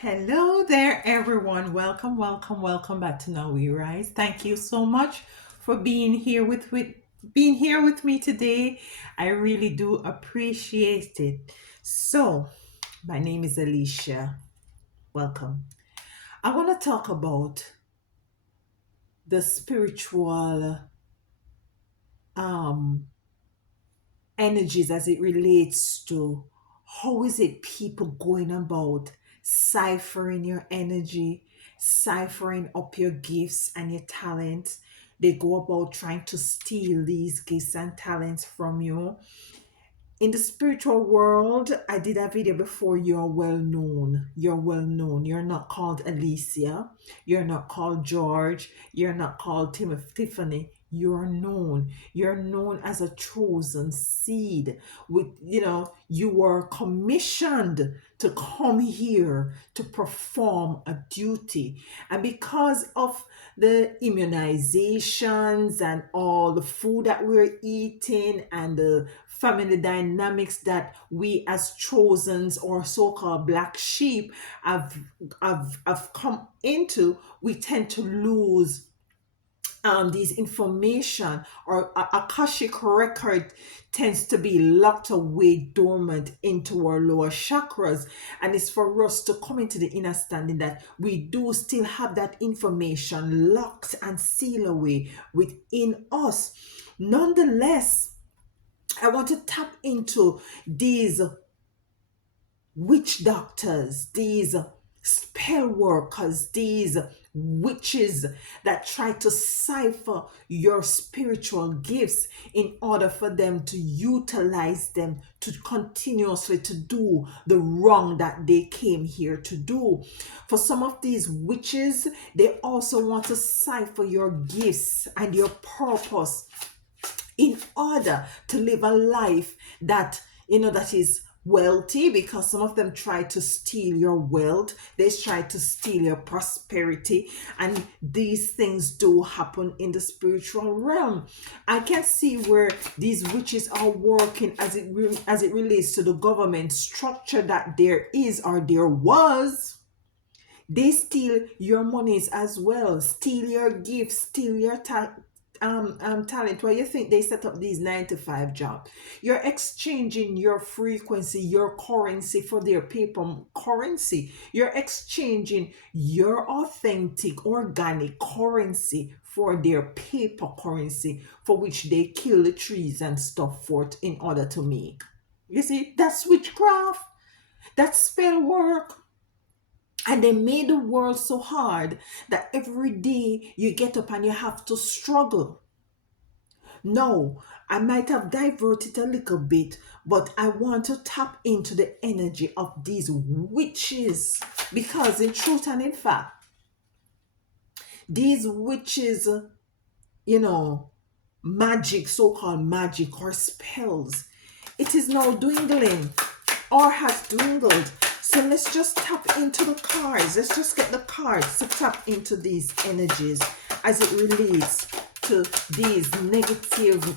Hello there, everyone. Welcome back to Now We Rise. Thank you so much for being here with me today. I really do appreciate it. So, my name is Alicia. Welcome. I want to talk about the spiritual um energies as it relates to how is it people going about ciphering your energy, ciphering up your gifts and your talents. They go about trying to steal these gifts and talents from you. In the spiritual world, I did a video before. You're well known. You're well known. You're not called Alicia. You're not called George. You're not called Tiffany. You're known. You're known as a chosen seed. You were commissioned to come here to perform a duty. And because of the immunizations and all the food that we're eating and the family dynamics that we as chosens or so-called black sheep have come into, we tend to lose these information, or akashic record tends to be locked away dormant into our lower chakras, and it's for us to come into the understanding that we do still have that information locked and sealed away within us. Nonetheless, I want to tap into these witch doctors, these spell workers, these witches that try to cipher your spiritual gifts in order for them to utilize them to continuously to do the wrong that they came here to do. For some of these witches, they also want to cipher your gifts and your purpose in order to live a life that is wealthy, because some of them try to steal your wealth, they try to steal your prosperity, and these things do happen in the spiritual realm. I can see where these witches are working as it relates to the government structure that there is or there was. They steal your monies as well, steal your gifts, steal your talent. Why you think they set up these 9 to 5 jobs? You're exchanging your frequency, your currency for their paper currency. You're exchanging your authentic, organic currency for their paper currency, for which they kill the trees and stuff forth in order to make. You see, that's witchcraft. That's spell work. And they made the world so hard that every day you get up and you have to struggle. No, I might have diverted a little bit, but I want to tap into the energy of these witches, because in truth and in fact, these witches, you know, magic, so called magic or spells, it is now dwindling or has dwindled. So let's just tap into the cards. Let's just get the cards to tap into these energies as it relates to these negative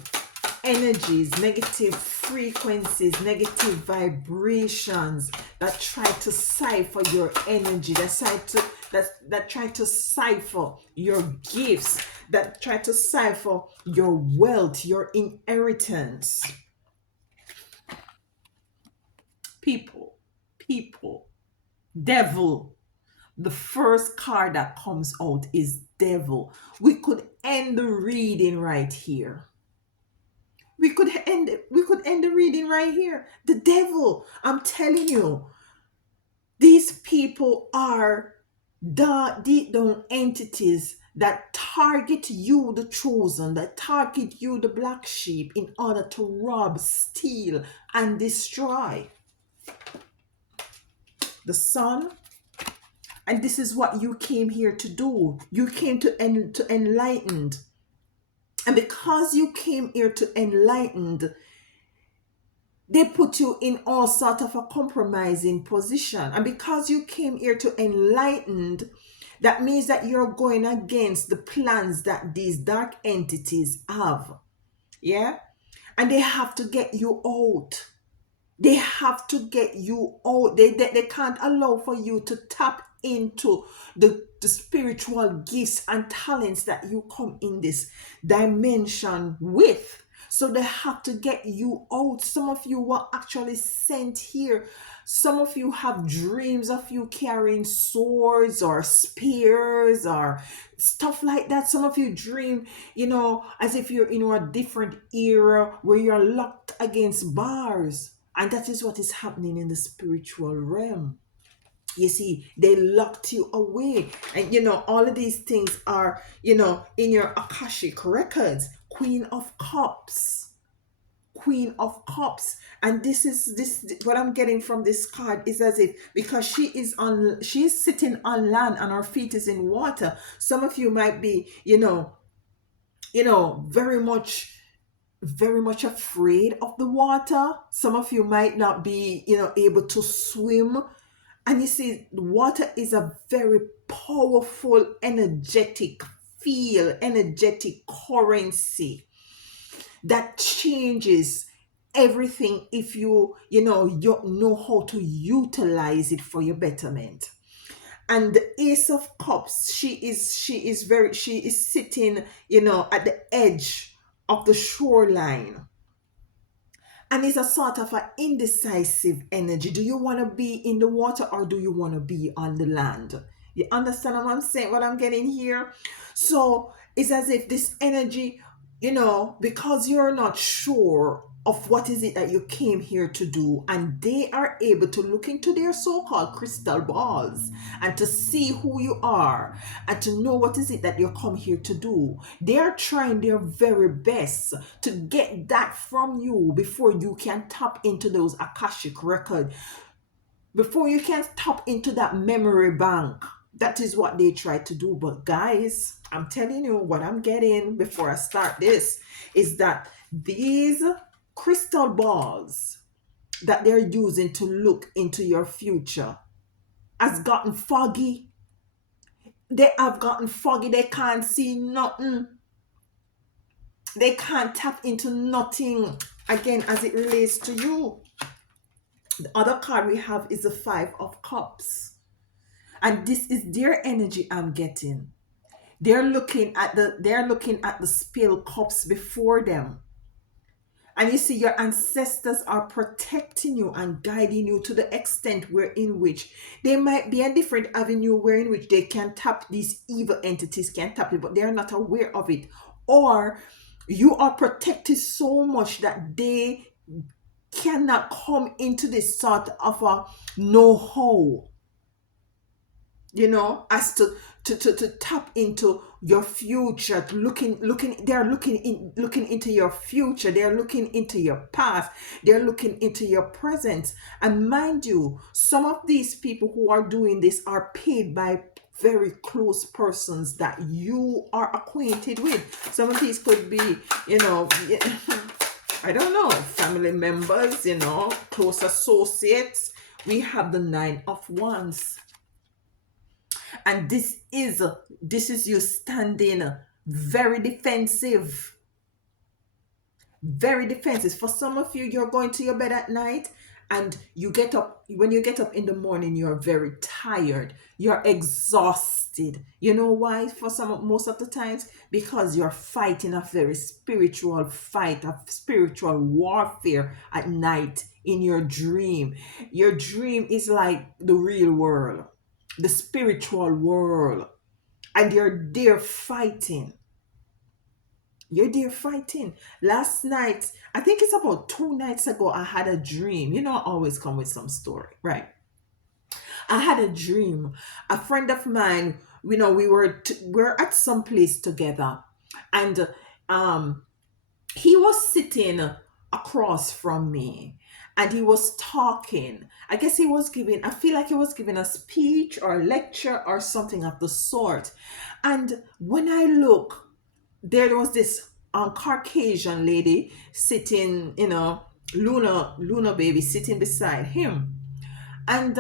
energies, negative frequencies, negative vibrations that try to cipher your energy, that try to cipher your gifts, that try to cipher your wealth, your inheritance. People, devil. The first card that comes out is devil. We could end the reading right here. We could end the reading right here. The devil. I'm telling you, these people are the deep down entities that target you, the chosen, that target you, the black sheep, in order to rob, steal, and destroy. The sun. And this is what you came here to do. You came to enlighten. And because you came here to enlighten, they put you in all sort of a compromising position. And because you came here to enlighten, that means that you're going against the plans that these dark entities have. Yeah? And they have to get you out. They have to get you out. They can't allow for you to tap into the spiritual gifts and talents that you come in this dimension with. So they have to get you out. Some of you were actually sent here. Some of you have dreams of you carrying swords or spears or stuff like that. Some of you dream, as if you're in a different era where you're locked against bars. And that is what is happening in the spiritual realm. You see, they locked you away. And all of these things are, in your Akashic records. Queen of Cups. Queen of Cups. And this what I'm getting from this card is as if, because she's sitting on land and her feet is in water. Some of you might be, very much afraid of the water. Some of you might not be, able to swim. And you see, water is a very powerful, energetic field, energetic currency that changes everything if you know how to utilize it for your betterment. And the Ace of Cups, she is sitting, at the edge of the shoreline, and it's a sort of an indecisive energy. Do you want to be in the water or do you want to be on the land? You understand what I'm saying, what I'm getting here? So it's as if this energy, because you're not sure of what is it that you came here to do, and they are able to look into their so-called crystal balls and to see who you are and to know what is it that you come here to do. They are trying their very best to get that from you before you can tap into those Akashic records, before you can tap into that memory bank. That is what they try to do. But guys, I'm telling you, what I'm getting before I start this is that these crystal balls that they're using to look into your future has gotten foggy. They have gotten foggy. They can't see nothing. They can't tap into nothing again as it relates to you. The other card we have is the Five of Cups. And this is their energy I'm getting. They're looking at the spilled cups before them. And you see, your ancestors are protecting you and guiding you to the extent where in which they might be a different avenue where in which they can tap, these evil entities can tap it, but they're not aware of it. Or you are protected so much that they cannot come into this sort of a know-how, as to tap into your future, they're looking into your future, they're looking into your past, they're looking into your present. And mind you, some of these people who are doing this are paid by very close persons that you are acquainted with. Some of these could be, I don't know, family members, close associates. We have the Nine of Wands. And this is you standing very defensive. Very defensive. For some of you, you're going to your bed at night and when you get up in the morning, you're very tired. You're exhausted. You know why? Most of the times, because you're fighting a very spiritual fight, a spiritual warfare at night in your dream. Your dream is like the real world, the spiritual world, and you're there fighting. You're there fighting. Last night, I think it's about 2 nights ago, I had a dream. I always come with some story, right? I had a dream. A friend of mine, we're at some place together, and he was sitting across from me and he was talking. I guess I feel like he was giving a speech or a lecture or something of the sort. And when I look, there was this Caucasian lady sitting, Luna baby sitting beside him. And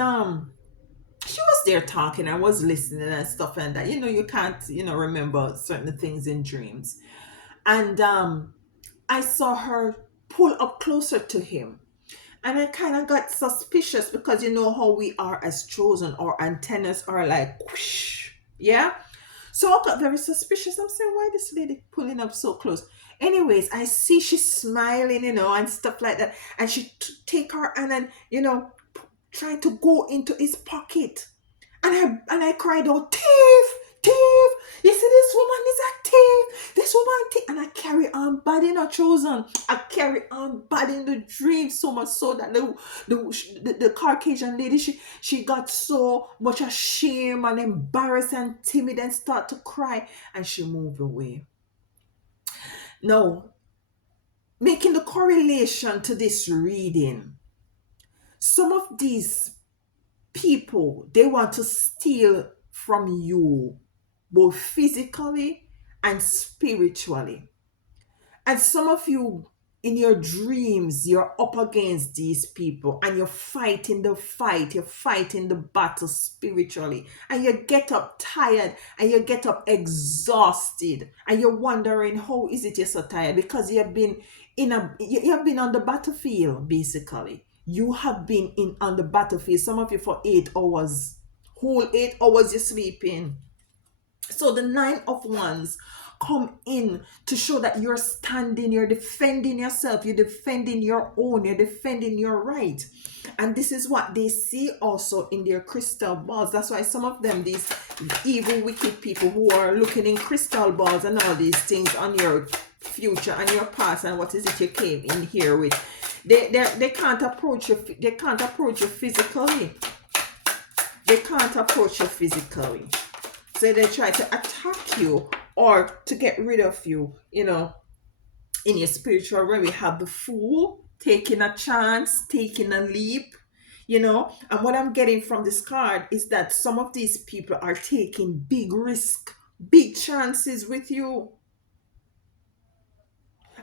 she was there talking. I was listening and stuff and that. You can't, remember certain things in dreams. And I saw her pull up closer to him. And I kind of got suspicious because you know how we are as chosen, our antennas are like whoosh, yeah. So I got very suspicious. I'm saying, why this lady pulling up so close? Anyways, I see she's smiling, and stuff like that. And she take her hand and try to go into his pocket. And I cried out, thief, thief. You see, this woman is a thief. This woman thief. And I carry on bad in her chosen. I carry on bad in the dream so much so that the Caucasian lady, she got so much ashamed and embarrassed and timid and start to cry. And she moved away. Now, making the correlation to this reading, some of these people, they want to steal from you both physically and spiritually. And some of you, in your dreams, you're up against these people and you're fighting the fight, you're fighting the battle spiritually. And you get up tired and you get up exhausted and you're wondering, how is it you're so tired? Because you have been on the battlefield, basically. You have been on the battlefield, some of you for 8 hours, whole 8 hours you're sleeping. So the Nine of Wands come in to show that you're standing, you're defending yourself, you're defending your own, you're defending your right. And this is what they see also in their crystal balls. That's why some of them, these evil, wicked people who are looking in crystal balls and all these things on your future and your past and what is it you came in here with, they can't approach you. They can't approach you physically. They can't approach you physically. So they try to attack you or to get rid of you, in your spiritual realm. We have the Fool taking a chance, taking a leap, And what I'm getting from this card is that some of these people are taking big risk, big chances with you.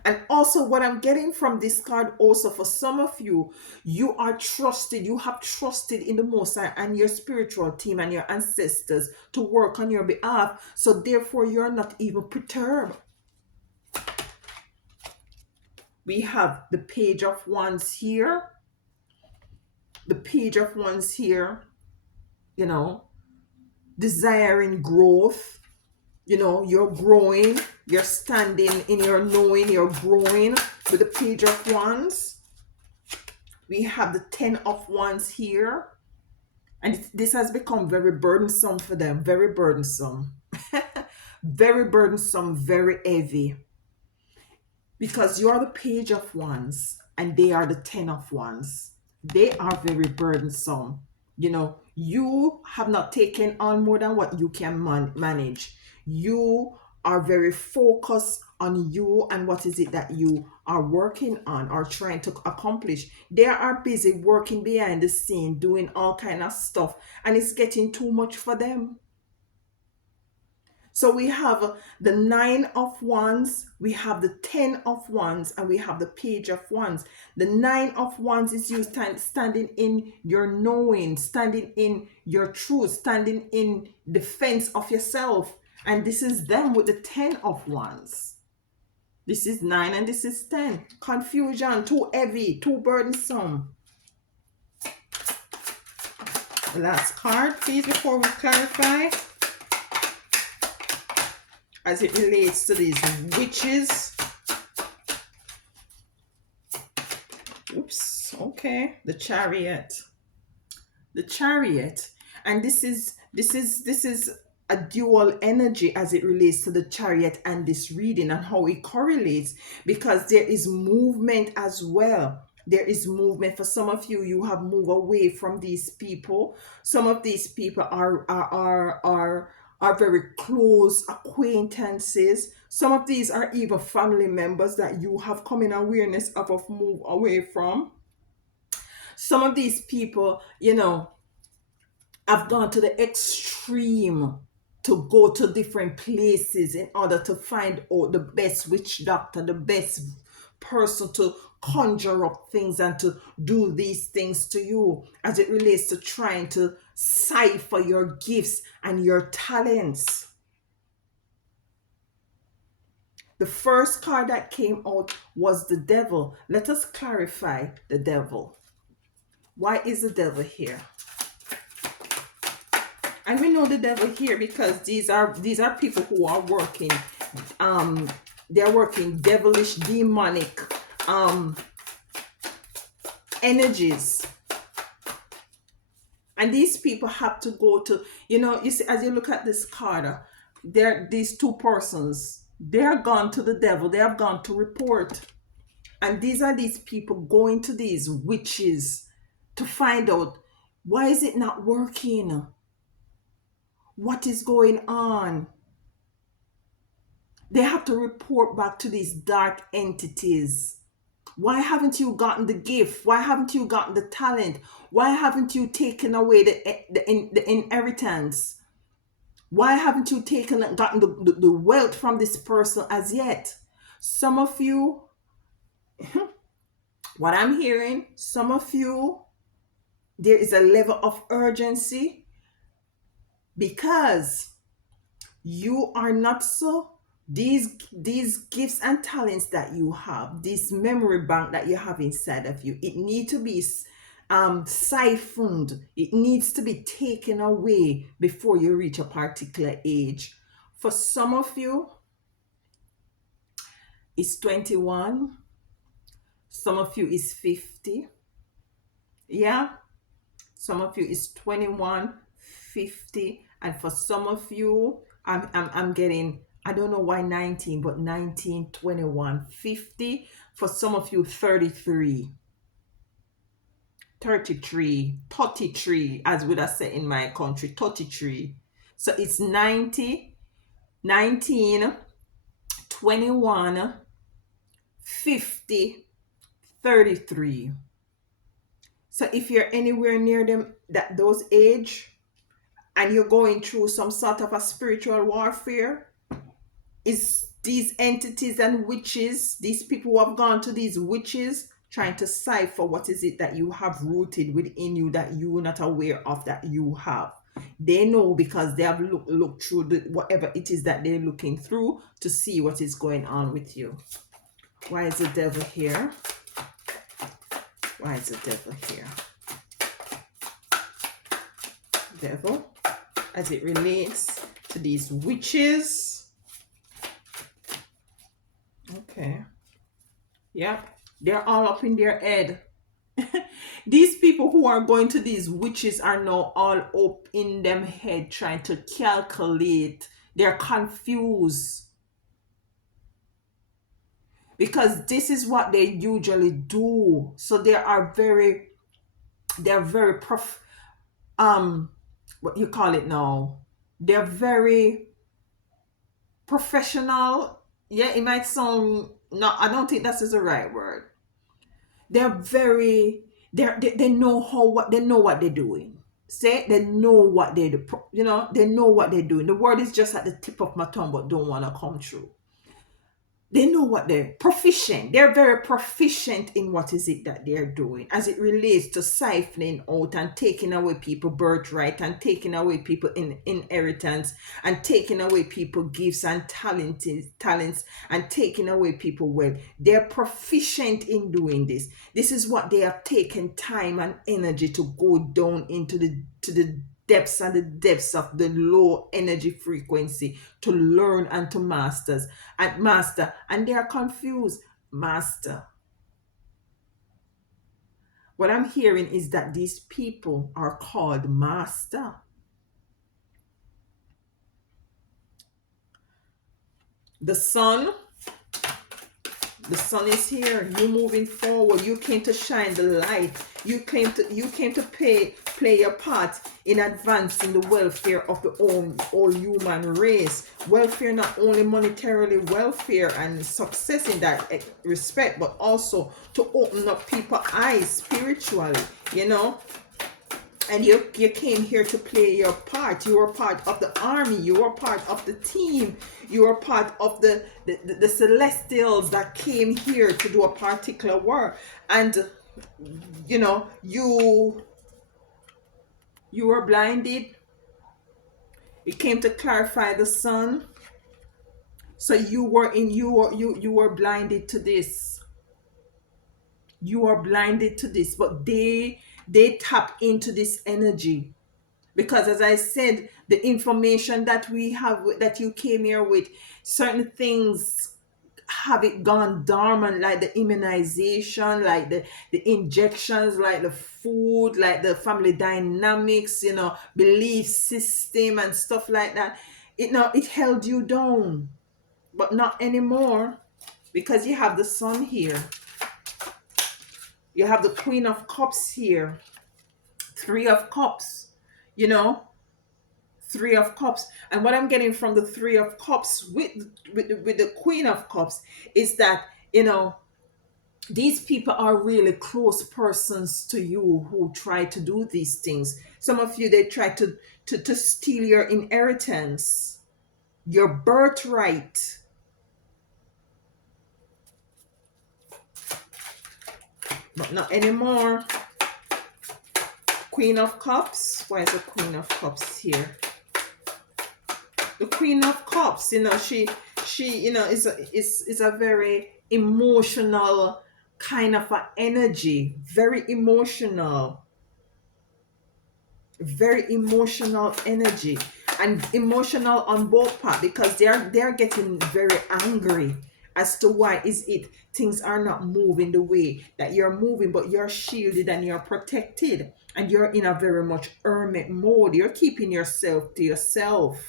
And also what I'm getting from this card also, for some of you, you are trusted, you have trusted in the Most High and your spiritual team and your ancestors to work on your behalf. So therefore you're not even perturbed. We have the Page of Wands here. The Page of Wands here, desiring growth. You're growing, you're standing in your knowing, you're growing with the Page of Wands. We have the Ten of Wands here. And this has become very burdensome for them, very burdensome. Very burdensome, very heavy. Because you're the Page of Wands and they are the Ten of Wands. They are very burdensome. You have not taken on more than what you can manage. You are very focused on you and what is it that you are working on or trying to accomplish. They are busy working behind the scene, doing all kind of stuff, and it's getting too much for them. So we have the Nine of Wands, we have the Ten of Wands, and we have the Page of Wands. The Nine of Wands is you standing in your knowing, standing in your truth, standing in defense of yourself. And this is them with the Ten of Wands. This is 9 and this is 10. Confusion, too heavy, too burdensome. Last card, please, before we clarify. As it relates to these witches. Oops, okay. The Chariot. The Chariot. And this is a dual energy as it relates to the Chariot and this reading and how it correlates, because there is movement as well. There is movement. For some of you, you have moved away from these people. Some of these people are very close acquaintances. Some of these are even family members that you have come in awareness of move away from. Some of these people, have gone to the extreme to go to different places in order to find out the best witch doctor, the best person to conjure up things and to do these things to you as it relates to trying to cipher your gifts and your talents. The first card that came out was the Devil. Let us clarify the Devil. Why is the devil here? And we know the devil here because these are people who are working, um they're working devilish, demonic um energies. And these people have to go to, you see, as you look at this card, there, these two persons, they're gone to the devil, they have gone to report. And these are these people going to these witches to find out, why is it not working? What is going on? They have to report back to these dark entities. Why haven't you gotten the gift? Why haven't you gotten the talent? Why haven't you taken away the inheritance? Why haven't you gotten the wealth from this person as yet? Some of you, what I'm hearing, some of you, there is a level of urgency because you are not so, these gifts and talents that you have, this memory bank that you have inside of you, it needs to be siphoned. It needs to be taken away before you reach a particular age. For some of you, it's 21. Some of you is 50. Yeah. Some of you is 21, 50. And for some of you, I'm getting, I don't know why 19, but 19, 21, 50. For some of you, 33. 33, 33, as would I say in my country, 33. So it's 90, 19, 21, 50, 33. So if you're anywhere near them, those age, and you're going through some sort of a spiritual warfare, is these entities and witches, these people who have gone to these witches, trying to cipher what is it that you have rooted within you that you're not aware of that you have. They know because they have looked through whatever it is that they're looking through to see what is going on with you. Why is the devil here? Why is the devil here? Devil, as it relates to these witches. Okay. Yeah, they're all up in their head. These people who are going to these witches are now all up in them head trying to calculate. They're confused because this is what they usually do. So they're very what you call it now, they're very professional. Yeah, it might sound, no, I don't think that's the right word. They're very, they know they know what they're doing. Say they know what they do, they know what they're doing. The word is just at the tip of my tongue but don't want to come true. They know what they're proficient. They're very proficient in what is it that they're doing as it relates to siphoning out and taking away people birthright and taking away people in inheritance and taking away people gifts and talents and taking away people wealth. They're proficient in doing this. This is what they have taken time and energy to go down into the depths and the depths of the low energy frequency to learn and to master, and they are confused. Master, what I'm hearing is that these people are called master. The sun, the sun is here. You moving forward. You came to shine the light. You came to play your part in advancing the welfare of the whole human race. Welfare, not only monetarily welfare and success in that respect, but also to open up people's eyes spiritually, and you came here to play your part. You were part of the army. You were part of the team. You were part of the celestials that came here to do a particular work. And you were blinded. It came to clarify the sun. So you were blinded to this. You are blinded to this, but they tap into this energy. Because as I said, the information that we have, that you came here with, certain things have it gone dormant, like the immunization, like the injections, like the food, like the family dynamics, belief system and stuff like that. It held you down, but not anymore, because you have the sun here, you have the Queen of Cups here, Three of Cups, you know Three of Cups. And what I'm getting from the Three of Cups with the Queen of Cups is that, you know these people are really close persons to you who try to do these things. Some of you, they try to steal your inheritance, your birthright. But not anymore. Queen of Cups. Why is the Queen of Cups here? The Queen of Cups, she is a very emotional kind of a energy. Very emotional energy, and emotional on both parts, because they're getting very angry as to why is it things are not moving the way that you're moving, but you're shielded and you're protected, and you're in a very much hermit mode. You're keeping yourself to yourself.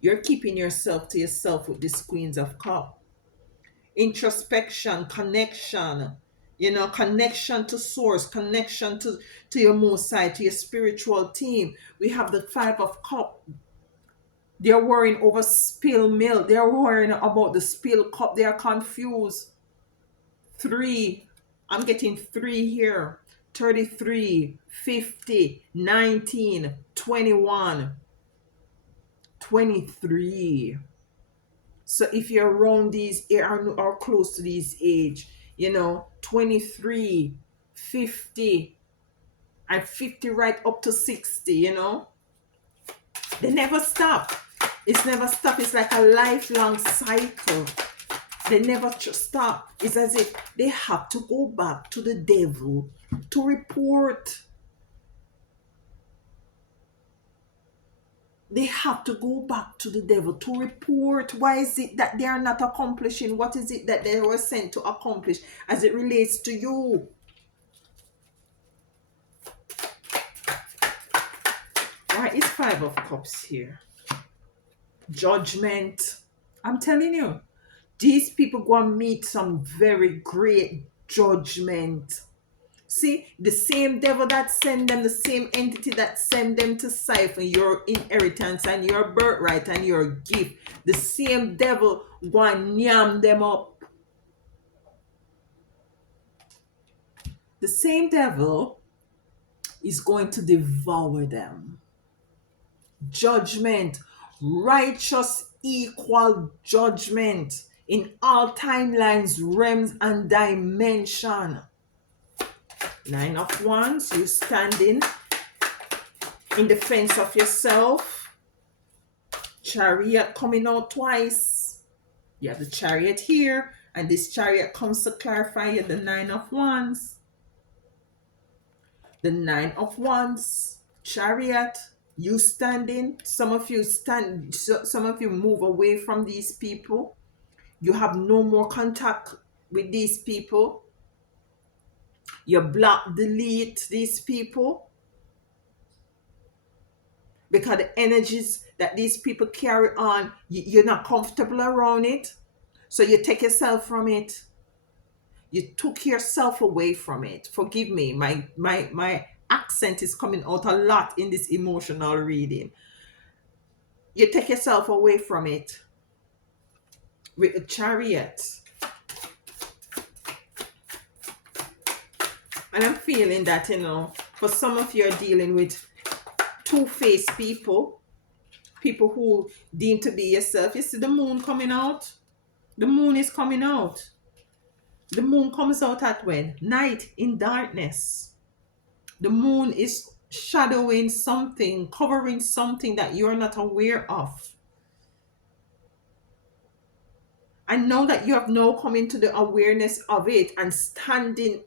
You're keeping yourself to yourself with this Queens of Cup. Introspection, connection, connection to source, connection to your most side, to your spiritual team. We have the Five of Cup. They're worrying over spill milk. They're worrying about the spill cup. They are confused. Three. I'm getting three here. 33, 50, 19, 21, 23. So if you're around these or close to these age, 23, 50, and 50 right up to 60, they never stop. It's never stop. It's like a lifelong cycle. They never stop. It's as if they have to go back to the devil to report. They have to go back to the devil to report. Why is it that they are not accomplishing? What is it that they were sent to accomplish as it relates to you? Why is Five of Cups here? Judgment. I'm telling you, these people go and meet some very great judgment. See, the same devil that sent them, the same entity that sent them to siphon your inheritance and your birthright and your gift, the same devil go and yam them up. The same devil is going to devour them. Judgment, righteous equal judgment in all timelines, realms, and dimension. Nine of Wands, you standing in defense of yourself. Chariot coming out twice. You have the Chariot here, and this Chariot comes to clarify you the Nine of Wands. The Nine of Wands, Chariot, you standing. Some of you move away from these people. You have no more contact with these people. You block, delete these people, because the energies that these people carry on, you're not comfortable around it. So you take yourself from it. You took yourself away from it. Forgive me, my accent is coming out a lot in this emotional reading. You take yourself away from it with the Chariot. And I'm feeling that, for some of you are dealing with two-faced people who deem to be yourself. You see the moon coming out? The moon is coming out. The moon comes out at when? Night, in darkness. The moon is shadowing something, covering something that you're not aware of. And now that you have now come into the awareness of it and standing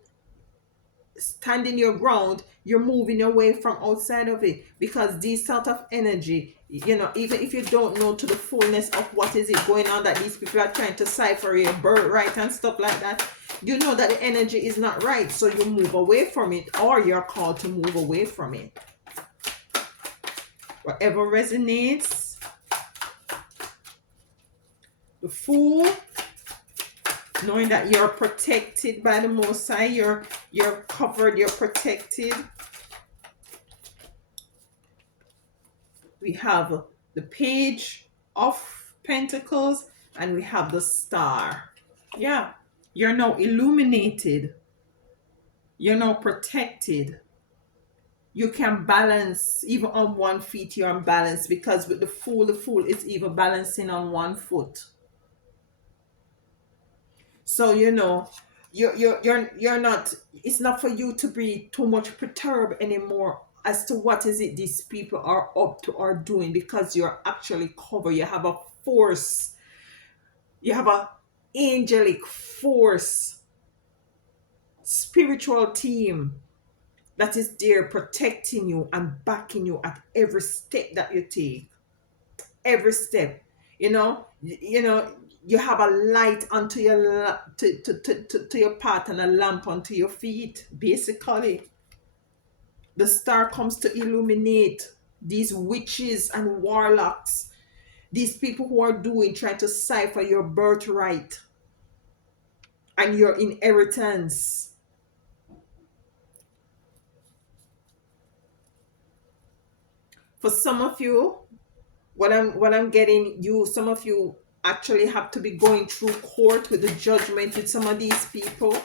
standing your ground, you're moving away from outside of it, because these sort of energy, even if you don't know to the fullness of what is it going on, that these people are trying to cipher your birthright and stuff like that, you know that the energy is not right, so you move away from it, or you're called to move away from it. Whatever resonates. The Fool, knowing that you're protected by the Most High, you're covered, you're protected. We have the Page of Pentacles, and we have the Star. Yeah, you're now illuminated. You're now protected. You can balance even on one feet. You're unbalanced, because with the Fool is even balancing on one foot. So you're not, it's not for you to be too much perturbed anymore as to what is it these people are up to or doing, because you're actually covered. You have a force, you have a angelic force, spiritual team that is there protecting you and backing you at every step that you take. Every step, you have a light onto to your path, and a lamp onto your feet. Basically, the Star comes to illuminate these witches and warlocks, these people who are trying to cipher your birthright and your inheritance. For some of you, what I'm getting, some of you actually have to be going through court with the judgment with some of these people,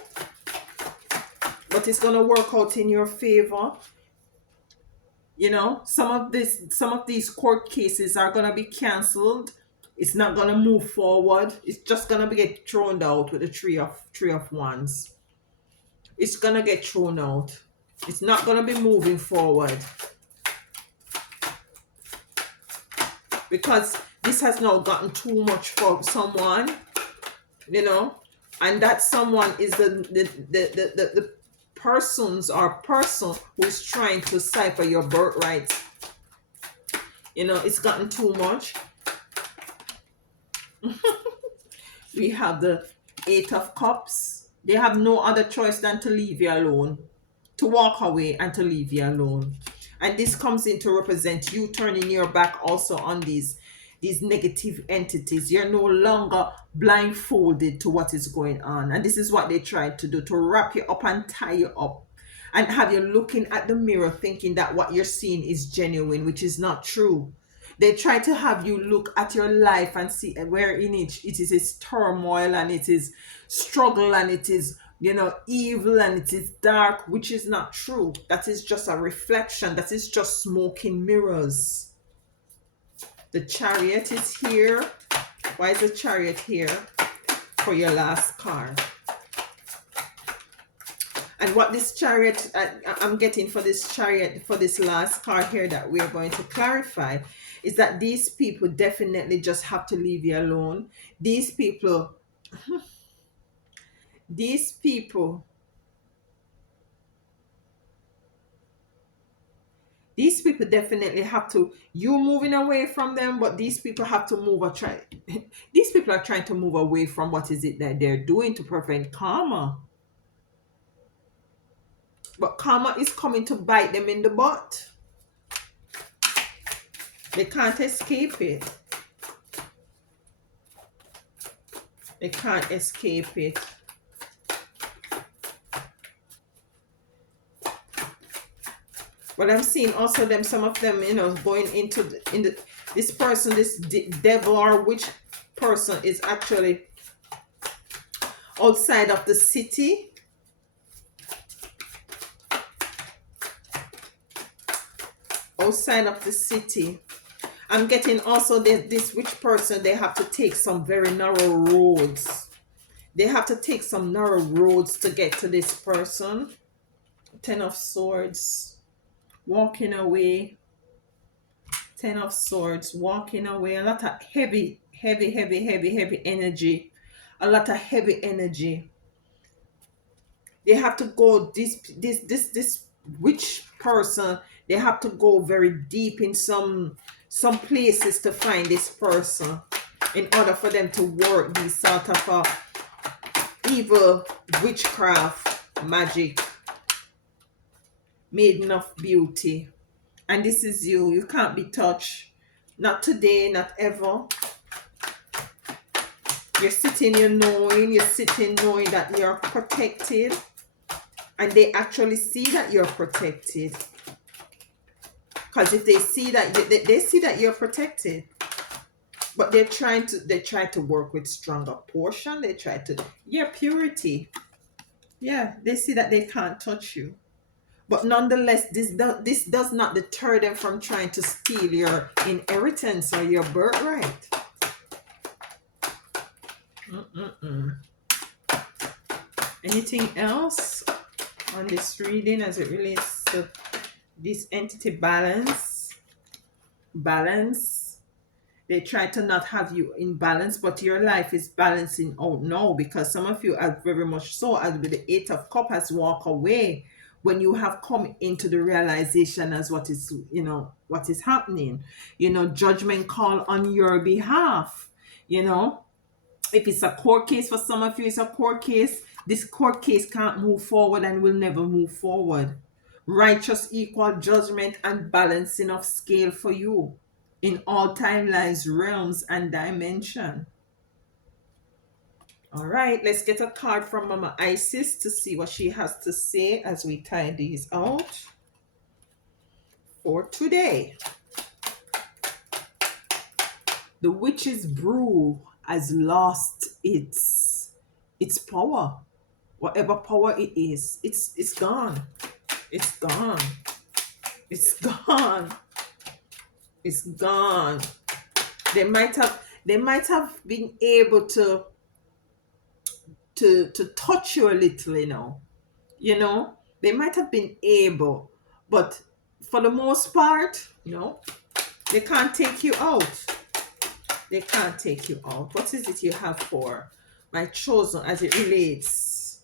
but it's going to work out in your favor. Some of these court cases are going to be canceled. It's not going to move forward. It's just going to get thrown out with the three of wands. It's going to get thrown out. It's not going to be moving forward, because this has now gotten too much for someone, and that someone is the persons or person who is trying to cipher your birthright. It's gotten too much. We have the Eight of Cups. They have no other choice than to leave you alone, to walk away and to leave you alone. And this comes in to represent you turning your back also on these negative entities. You're no longer blindfolded to what is going on. And this is what they tried to do, to wrap you up and tie you up and have you looking at the mirror thinking that what you're seeing is genuine, which is not true. They try to have you look at your life and see where in it is turmoil, and it is struggle, and it is evil, and it is dark, which is not true. That is just a reflection. That is just smoke in mirrors. The Chariot is here. Why is the Chariot here for your last card? And what this Chariot, I'm getting for this Chariot, for this last card here that we are going to clarify, is that these people definitely just have to leave you alone. These people definitely have to, you moving away from them, but these people have to move or try. These people are trying to move away from what is it that they're doing to prevent karma. But karma is coming to bite them in the butt. They can't escape it. They can't escape it. But I'm seeing also some of them, going into this person, this devil or witch person is actually outside of the city. Outside of the city. I'm getting also this witch person, they have to take some very narrow roads. They have to take some narrow roads to get to this person. Ten of Swords. Walking away. Ten of Swords. Walking away. A lot of heavy energy. A lot of heavy energy. They have to go this witch person. They have to go very deep in some places to find this person in order for them to work these sort of evil witchcraft magic, maiden of beauty. And this is you. You can't be touched. Not today, not ever. You're sitting knowing that you're protected. And they actually see that you're protected. Because if they see that they see that you're protected. But they try to work with stronger portion. They try to, yeah, purity. Yeah, they see that they can't touch you. But nonetheless, this does not deter them from trying to steal your inheritance or your birthright. Mm-mm-mm. Anything else on this reading as it relates to this entity balance? Balance. They try to not have you in balance, but your life is balancing out now, because some of you are very much so, as with the Eight of Cups, has walked away when you have come into the realization as what is, what is happening. Judgment call on your behalf. If it's a court case, for some of you it's a court case. This court case can't move forward and will never move forward. Righteous equal judgment and balancing of scale for you in all timelines, realms, and dimension. All right, let's get a card from Mama Isis to see what she has to say as we tie these out for today. The witch's brew has lost its power. Whatever power it is, it's gone. It's gone. It's gone. It's gone. They might have been able to touch you a little, they might have been able, but for the most part, they can't take you out. They can't take you out. What is it you have for my chosen as it relates?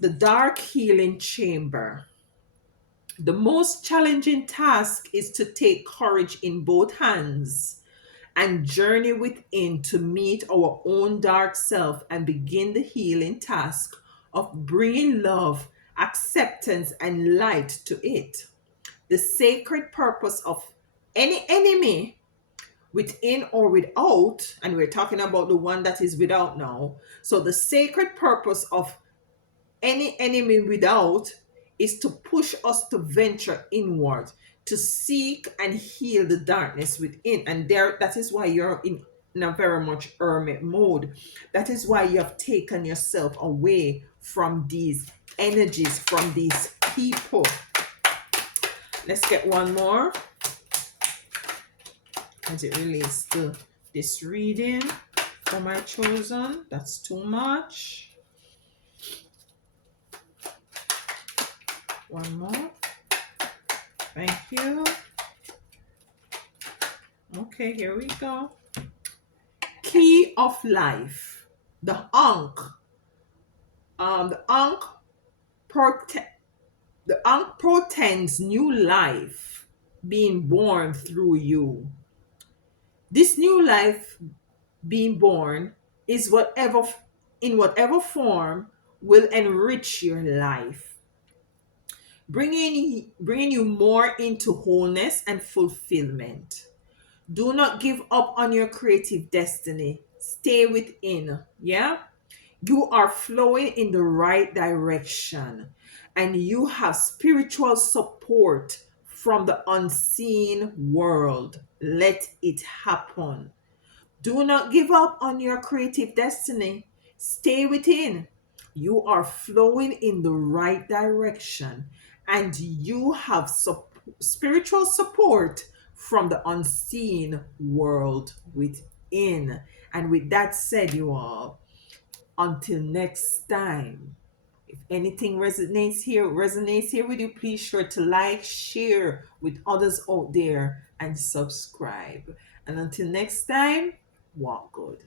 The dark healing chamber. The most challenging task is to take courage in both hands and journey within to meet our own dark self and begin the healing task of bringing love, acceptance, and light to it. The sacred purpose of any enemy, within or without, and we're talking about the one that is without now. So, the sacred purpose of any enemy without is to push us to venture inward, to seek and heal the darkness within. And that is why you're in a very much hermit mode. That is why you have taken yourself away from these energies, from these people. Let's get one more as it relates to this reading for my chosen. That's too much. One more. Thank you. Okay, here we go. Key of life. The Ankh. The Ankh portends new life being born through you. This new life being born is in whatever form will enrich your life, bringing you more into wholeness and fulfillment. Do not give up on your creative destiny. Stay within. Yeah? You are flowing in the right direction and you have spiritual support from the unseen world. Let it happen. Do not give up on your creative destiny. Stay within. You are flowing in the right direction and you have spiritual support from the unseen world within. And with that said, you all, until next time, if anything resonates here with you, please sure to like, share with others out there, and subscribe. And until next time, walk good.